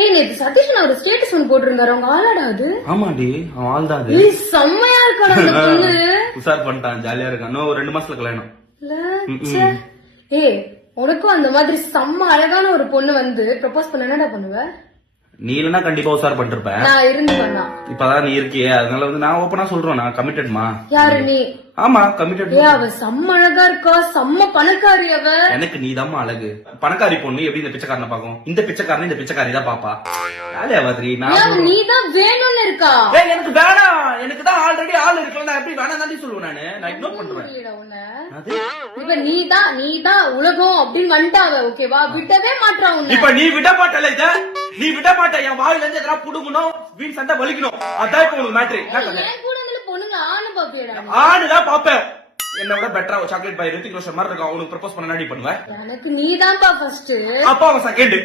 ஏய் நேத்து சதீஷ் நான் ஒரு ஸ்டேட்டஸ் ஒன்னு போட்டிருந்தாரு உங்க ஆளாடா அது? ஆமாடி அவன் ஆள் தான் அது. ஏய் செம்மையா இருக்கடா அந்த பொண்ணு. உசார் பண்ணிட்டான், ஜாலியா இருக்கான். இன்னும் ஒரு 2 மாசத்துல கல்யாணம். ஏய் உனக்கும் அந்த மாதிரி செம்ம அழகான ஒரு பொண்ணு வந்து ப்ரப்போஸ் பண்ண என்னடா பண்ணுவ? நீ இல்லனா கண்டிப்பா உசார் பண்ணிருப்பேன். நான் இருந்து பண்ணா. இப்பதான் நீ இருக்கியே, அதனால வந்து நான் ஓப்பனா சொல்றேன், நான் கமிட்டட்மா. யாரு நீ? ஆமா கமிட்டட். ஏய் அவ செம்ம அழகா இருக்கா, செம்ம பணக்காரி அவ. எனக்கு நீதாம்மா அழகு. பணக்காரி பொண்ணு எப்படி இந்த பிச்சைக்காரனை பாக்கும்? இந்த பிச்சைக்காரன் இந்த பிச்சைக்காரி தான் பாப்பா. யாரே அவத்ரி? நீதான் வேணும்னு இருக்கா? ஏய் எனக்கு வேணாம், எனக்கு தான் ஆல்ரெடி ஆள் இருக்குல்ல, நான் எப்படி வேணாம் தாண்டி சொல்லுவேன். நான் இக்னோர் பண்றேன். இப்ப நீதான் உலகம் அப்படின்னு வந்துட்டாவ, ஓகேவா? விடவே மாட்டா உன்னை. இப்ப நீ விட மாட்டல, இத நீ விட மாட்ட. என் வாயில இருந்து எதனா புடுங்கணும், வீண் சண்டை வலிக்கணும். அதான் இப்ப உனக்கு மேட்ரு. என் கூட பொண்ணுங்க ஆணு பாப்பியடா? ஆணுதான் பாப்பேன். என்ன விட பெட்டரா சாக்லேட் பாய் ரித்திக் ரோஷன் மாதிரி இருக்கும். அவனுக்கு ப்ரப்போஸ் பண்ண நாடி பண்ணுவேன். எனக்கு நீதான்ப்பா ஃபர்ஸ்ட். அப்பா அவன் செகண்ட்.